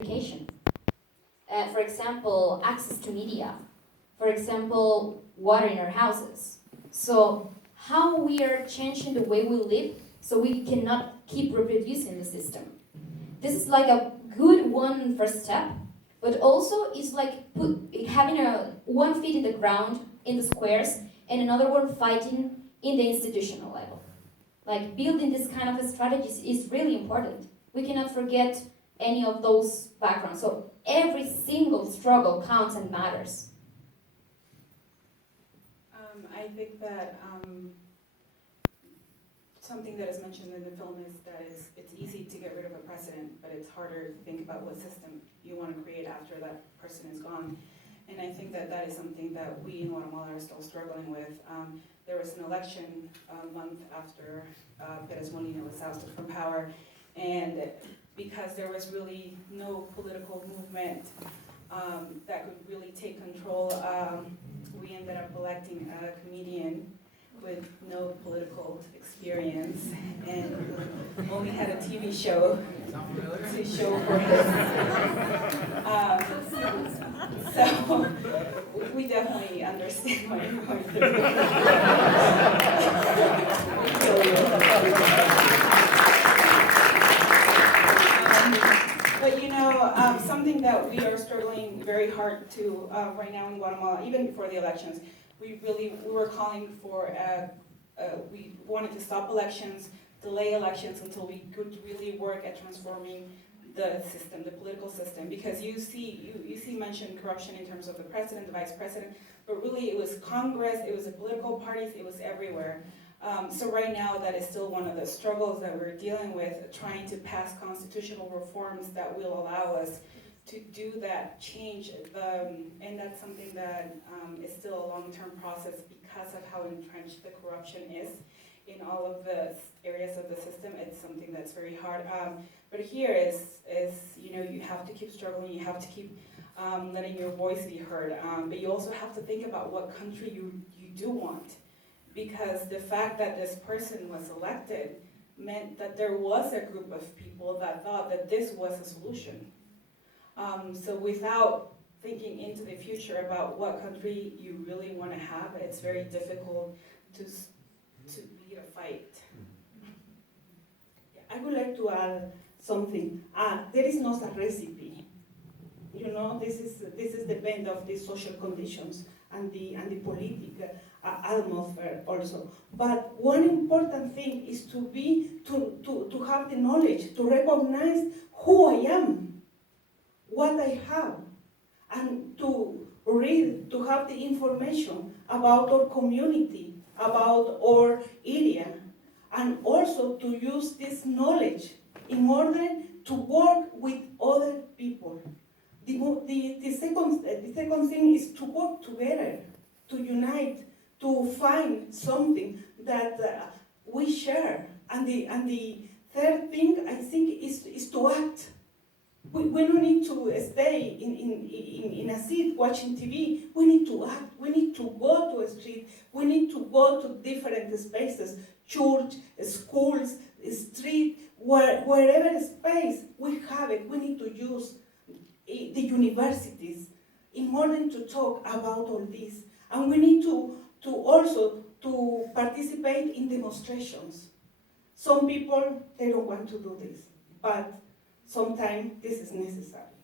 education. For example, access to media. For example, water in our houses. So how we are changing the way we live so we cannot keep reproducing the system. This is like a good one first step, but also it's like having one feet in the ground in the squares and another one fighting in the institutional level. Like building this kind of strategies is really important. We cannot forget any of those backgrounds. So every single struggle counts and matters. I think that something that is mentioned in the film is that it's easy to get rid of a precedent, but it's harder to think about what system you want to create after that person is gone. And I think that that is something that we in Guatemala are still struggling with. There was an election a month after Perez Molina was ousted from power, and because there was really no political movement that could really take control, we ended up electing a comedian with no political experience and only had a TV show to show for his. So we definitely understand what you're going through. But you know, something that we are struggling very hard to right now in Guatemala, even before the elections, we were calling for, we wanted to stop elections, delay elections until we could really work at transforming the system, the political system, because you see mentioned corruption in terms of the president, the vice president, but really it was Congress, it was the political parties, it was everywhere. So right now that is still one of the struggles that we're dealing with, trying to pass constitutional reforms that will allow us to do that change, and that's something that is still a long-term process because of how entrenched the corruption is in all of the areas of the system. It's something that's very hard. But here is you know, you have to keep struggling, you have to keep letting your voice be heard, but you also have to think about what country you do want, because the fact that this person was elected meant that there was a group of people that thought that this was a solution. So without thinking into the future about what country you really want to have, it's very difficult to lead a fight. I would like to add something. There is not a recipe. You know, this is depend of the social conditions and the political atmosphere also. But one important thing is to have the knowledge, to recognize who I am, what I have, and to read, to have the information about our community, about our area, and also to use this knowledge in order to work with other people. The second thing is to work together, to unite, to find something that we share. And the third thing, I think, is to act. We don't need to stay in a seat watching TV. We need to act. We need to go to a street. We need to go to different spaces, church, schools, street, wherever space we have it. We need to use the universities in order to talk about all this. And we need to also to participate in demonstrations. Some people, they don't want to do this, but sometimes this is necessary.